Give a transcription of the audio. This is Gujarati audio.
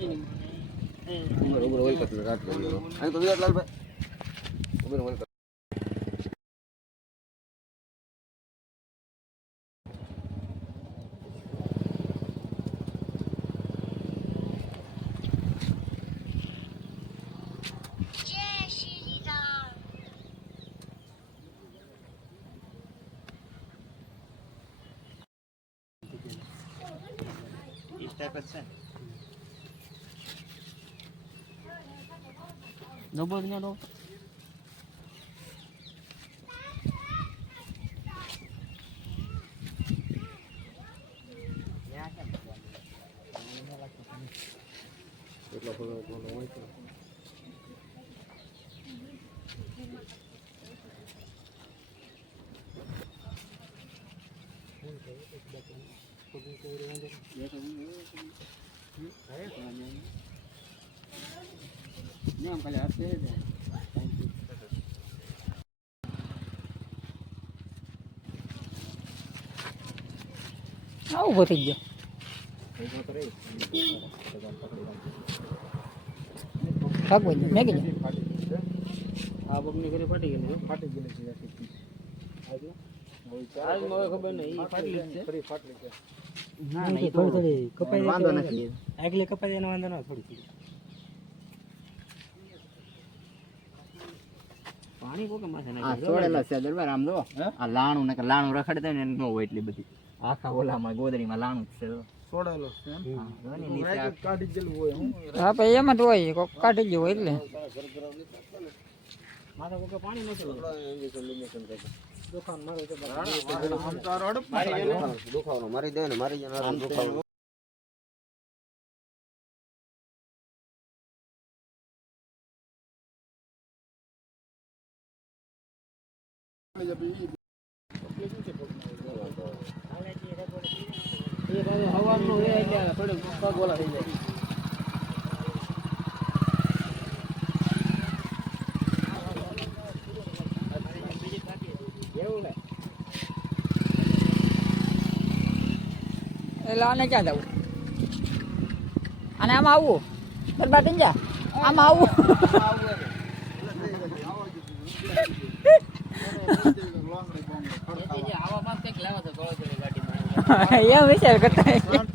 ઉભર હોય કતલ રાત કરી અહીં તો વિરાટલાલભાઈ ઉભર હોય Double nya dong. એટલો ફોલો હોય તો Ini am kali hati deh. Ubo થઈ ગયો. ભાગવો જ મેં કીધું આ બગની ઘરે ફાટી ગયેલી છે આજ મને ખબર નહીં ફાટલી છે ફરી ફાટલી છે ના ના એ થોડી કપાઈ વાંધો નથી આગલે કપાઈ એનો વાંધો ના થોડી પાણી કોકે માથે નાખી આ છોડેલા છે દરબાર આમ જો આ લાણું રખડે ને ન હોય એટલી બધી આખા ઓલામાં ગોદરીમાં લાણું છે છોડેલો છે હા કાઢી જેલું હોય હા ભાઈ એમ જ હોય કોક કાઢી ગયો હોય એટલે માથે કોકે પાણી નથી દુકાન મારે તો આમ તો રડપ દુખાવાનો મારી દે ને મારી જના દુખાવાનો હવાનું રે એટલે થોડું પગ ઓલા થઈ જાય એટલે આને ક્યાં જવું અને આમાં આવવું બરબાદ થઈ જા આમાં આવવું એમ વિચાર કરતા